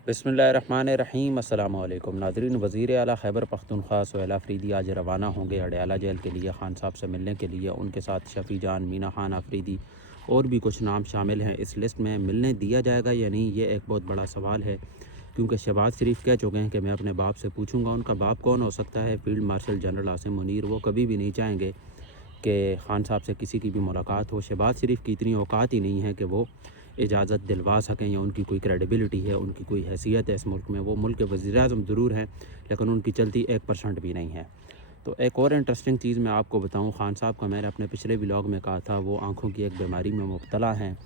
बिस्मिल्लाहिर्रहमानिर्रहीम। अस्सलाम वालेकुम नाज़रीन। वज़ीर आला खैबर पख्तूनख्वा सुहेल अफरीदी आज रवाना होंगे अडयाला जेल के लिए खान साहब से मिलने के लिए। उनके साथ शफ़ी जान, मीना खान अफरीदी और भी कुछ नाम शामिल हैं इस लिस्ट में। मिलने दिया जाएगा या नहीं, ये एक बहुत बड़ा सवाल है, क्योंकि शहबाज शरीफ कह चुके हैं कि मैं अपने बाप से पूछूंगा। उनका बाप कौन हो सकता है? Field marshal general Asim Munir. वो कभी भी नहीं चाहेंगे कि खान साहब से किसी की भी मुलाकात हो। शहबाज शरीफ की इतनी औकात ही नहीं है कि वो इजाज़त दिलवा सकें, या उनकी कोई क्रेडिबिलिटी है, उनकी कोई हैसियत है इस मुल्क में। वो मुल्क के वज़ीर-ए-आज़म ज़रूर हैं, लेकिन उनकी चलती 1% भी नहीं है। तो एक और इंटरेस्टिंग चीज़ मैं आपको बताऊं, खान साहब का मैंने अपने पिछले व्लॉग में कहा था, वो आंखों की एक बीमारी में मुब्तला हैं।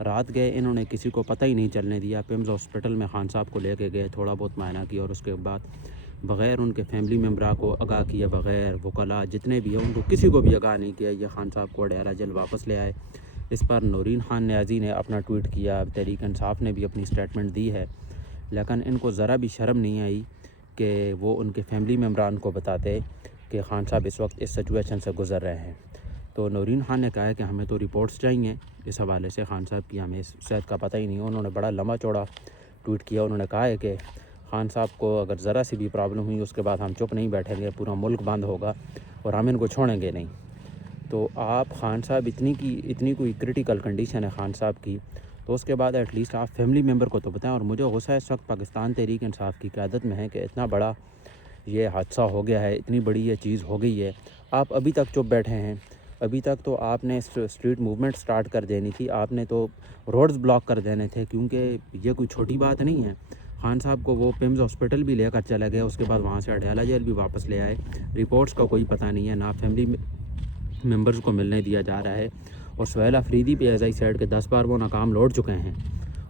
रात गए, इन्होंने किसी को पता ही नहीं चलने दिया। पिम्स हॉस्पिटल में खान साहब को लेके गए, थोड़ा बहुत मायना किया और उसके बाद बग़ैर उनके फैमिली मेम्बरा को आगाह किए बग़ैर, वकला जितने भी हैं उनको किसी को भी आगाह नहीं किया, ये खान साहब को अडयाला जेल वापस ले आए। इस पर नूरीन खान न्याज़ी ने अपना ट्वीट किया, तहरीक इंसाफ ने भी अपनी स्टेटमेंट दी है, लेकिन इनको ज़रा भी शर्म नहीं आई कि वो उनके फैमिली मेम्बरान को बताते कि खान साहब इस वक्त इस सिचुएशन से गुज़र रहे हैं। तो नूरीन खान ने कहा है कि हमें तो रिपोर्ट्स चाहिए इस हवाले से, खान साहब की हमें सेहत का पता ही नहीं। उन्होंने बड़ा लंबा चौड़ा ट्वीट किया। उन्होंने कहा है कि खान साहब को अगर ज़रा सी भी प्रॉब्लम हुई, उसके बाद हम चुप नहीं बैठेंगे, पूरा मुल्क बंद होगा और हम इनको छोड़ेंगे नहीं। तो आप खान साहब इतनी कोई क्रिटिकल कंडीशन है खान साहब की, तो उसके बाद एटलीस्ट आप फैमिली मेम्बर को तो बताएं। और मुझे गुस्सा इस वक्त पाकिस्तान तहरीक इंसाफ की क़यादत में है कि इतना बड़ा ये हादसा हो गया है, इतनी बड़ी ये चीज़ हो गई है, आप अभी तक चुप बैठे हैं। अभी तक तो आपने स्ट्रीट मूवमेंट स्टार्ट कर देनी थी, आपने तो रोड्स ब्लॉक कर देने थे, क्योंकि ये कोई छोटी बात नहीं है। खान साहब को वो पिम्स हॉस्पिटल भी लेकर चला गया, उसके बाद वहाँ से अडयाला जेल भी वापस ले आए। रिपोर्ट्स का कोई पता नहीं है, ना फैमिली मेंबर्स को मिलने दिया जा रहा है। और सुहेल अफरीदी पे एज आई सेड के 10 बार वो नाकाम लौट चुके हैं,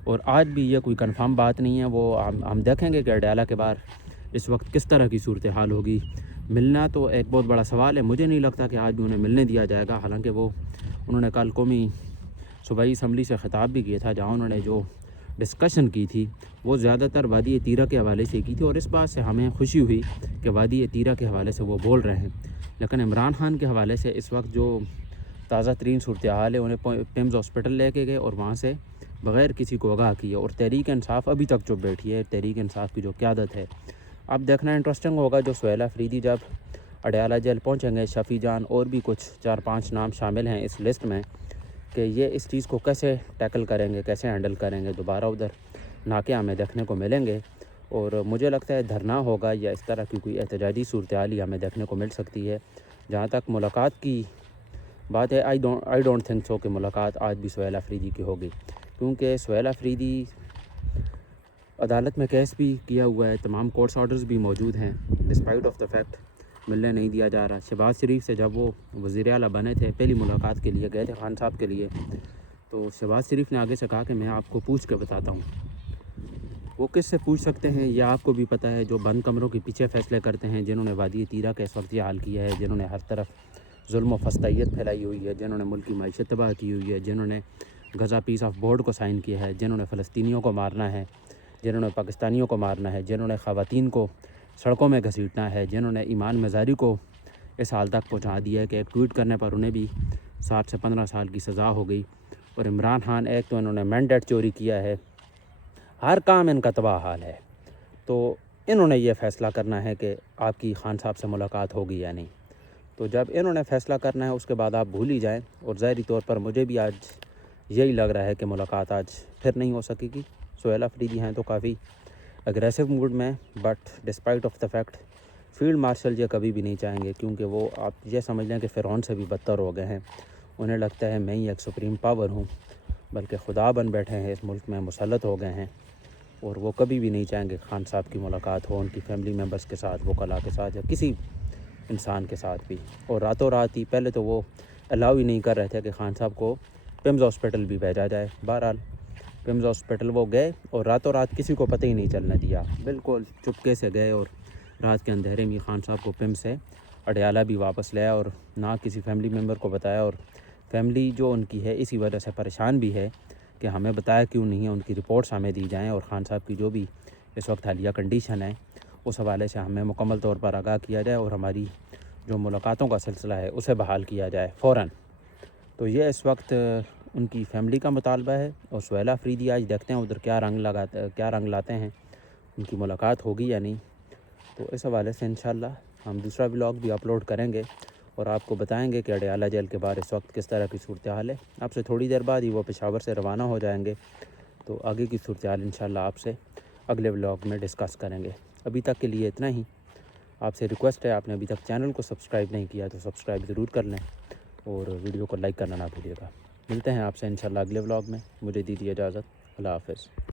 और आज भी ये कोई कंफर्म बात नहीं है। वो हम देखेंगे कि अडयाला के बाद इस वक्त किस तरह की सूरत हाल होगी। मिलना तो एक बहुत बड़ा सवाल है, मुझे नहीं लगता कि आज भी उन्हें मिलने दिया जाएगा। हालांकि उन्होंने कल कौमी सूबाई असम्बली से ख़िताब भी किया था, जहाँ उन्होंने जो डिस्कशन की थी वो ज़्यादातर वादी तीरा के हवाले से की थी, और इस बात से हमें खुशी हुई कि वादी तीरा के हवाले से वो बोल रहे हैं। लेकिन इमरान खान के हवाले से इस वक्त जो ताज़ा तरीन सूरत हाल है, उन्हें पिम्स हॉस्पिटल लेके गए और वहाँ से बग़ैर किसी को आगाह किए, और तहरीक इंसाफ अभी तक चुप बैठी है। तहरीक इंसाफ की जो क़यादत है, अब देखना इंटरेस्टिंग होगा जो सुहेल अफरीदी जब अडयाला जेल पहुँचेंगे, शफ़ी जान और भी कुछ 4-5 नाम शामिल हैं इस लिस्ट में, कि ये इस चीज़ को कैसे टैकल करेंगे, कैसे हैंडल करेंगे। दोबारा उधर नाके हमें देखने को मिलेंगे, और मुझे लगता है धरना होगा या इस तरह की कोई एहतजाजी सूरत हाल ही हमें देखने को मिल सकती है। जहाँ तक मुलाकात की बात है, आई डोंट थिंक सो कि मुलाकात आज भी सुहेल अफरीदी की होगी, क्योंकि सुहेल अफरीदी अदालत में केस भी किया हुआ है, तमाम कोर्ट्स ऑर्डर्स भी मौजूद हैं, डिस्पाइट ऑफ द फैक्ट मिलने नहीं दिया जा रहा। शहबाज शरीफ से जब वो वज़ीर आला बने थे, पहली मुलाकात के लिए गए थे खान साहब के लिए, तो शहबाज शरीफ ने आगे से कहा कि मैं आपको पूछ के बताता हूँ। वो किससे पूछ सकते हैं ये आपको भी पता है, जो बंद कमरों के पीछे फ़ैसले करते हैं, जिन्होंने वादी तीरा का इस वक्त ये हाल किया है, जिन्होंने हर तरफ जुल्म व फस्तैयत फैलाई हुई है, जिन्होंने मुल्क की मईशत तबाह की हुई है, जिन्होंने गज़ा पीस ऑफ बोर्ड को साइन किया है, जिन्होंने फ़लस्तीनियों को मारना है, जिन्होंने पाकिस्तानियों को मारना है, जिन्होंने ख़वातीन को सड़कों में घसीटना है, जिन्होंने ईमान मज़ारी को इस हाल तक पहुँचा दिया है कि एक ट्वीट करने पर उन्हें भी 7 से 15 साल की सज़ा हो गई। और इमरान खान, एक तो इन्होंने मैंडेट चोरी किया है, हर काम इनका तबाह हाल है। तो इन्होंने ये फ़ैसला करना है कि आपकी खान साहब से मुलाकात होगी या नहीं। तो जब इन्होंने फ़ैसला करना है, उसके बाद आप भूल ही जाएँ। और ज़ाहिरी तौर पर मुझे भी आज यही लग रहा है कि मुलाकात आज फिर नहीं हो सकेगी। सुहेल अफरीदी हैं तो काफ़ी एग्रेसिव मूड में, but despite of the fact field marshal ये कभी भी नहीं चाहेंगे, क्योंकि वो आप ये समझ लें कि फ़िरौन से भी बदतर हो गए हैं। उन्हें लगता है मैं ही एक सुप्रीम पावर हूँ, बल्कि खुदा बन बैठे हैं, इस मुल्क में मुसल्लत हो गए हैं। और वो कभी भी नहीं चाहेंगे खान साहब की मुलाकात हो उनकी फैमिली मेम्बर्स के साथ, वकला के साथ, या किसी इंसान के साथ भी। और रातों रात ही पहले तो वो अलाउ ही नहीं कर रहे थे कि खान साहब को पिम्स हॉस्पिटल भी भेजा जाए। बहरहाल पिम्स हॉस्पिटल वो गए और रातों रात किसी को पता ही नहीं चलने दिया, बिल्कुल चुपके से गए, और रात के अंधेरे में खान साहब को पिम्स से अडयाला भी वापस ले आया, और ना किसी फैमिली मेम्बर को बताया। और फैमिली जो उनकी है इसी वजह से परेशान भी है कि हमें बताया क्यों नहीं है, उनकी रिपोर्ट्स हमें दी जाएँ, और खान साहब की जो भी इस वक्त हालिया कंडीशन है उस हवाले से हमें मुकम्मल तौर पर आगाह किया जाए, और हमारी जो मुलाकातों का सिलसिला है उसे बहाल किया जाए फ़ौरन। तो ये इस वक्त उनकी फ़ैमिली का मुतालबा है। और सुहेल अफरीदी आज देखते हैं उधर क्या रंग लाते हैं। ان کی ملاقات ہوگی یا نہیں. تو اس حوالے سے انشاءاللہ ہم دوسرا ولاگ بھی اپلوڈ کریں گے اور آپ کو بتائیں گے کہ اڈیالہ جیل کے باہر اس وقت کس طرح کی صورتحال ہے. آپ سے تھوڑی دیر بعد ہی وہ پشاور سے روانہ ہو جائیں گے، تو آگے کی صورتحال انشاءاللہ آپ سے اگلے ولاگ میں ڈسکس کریں گے. ابھی تک کے لیے اتنا ہی. آپ سے ریکویسٹ ہے، آپ نے ابھی تک چینل کو سبسکرائب نہیں کیا تو سبسکرائب ضرور کر لیں اور ویڈیو کو لائک کرنا نہ بھولیے گا. ملتے ہیں آپ سے انشاءاللہ اگلے ولاگ میں. مجھے دیجیے اجازت. اللہ حافظ.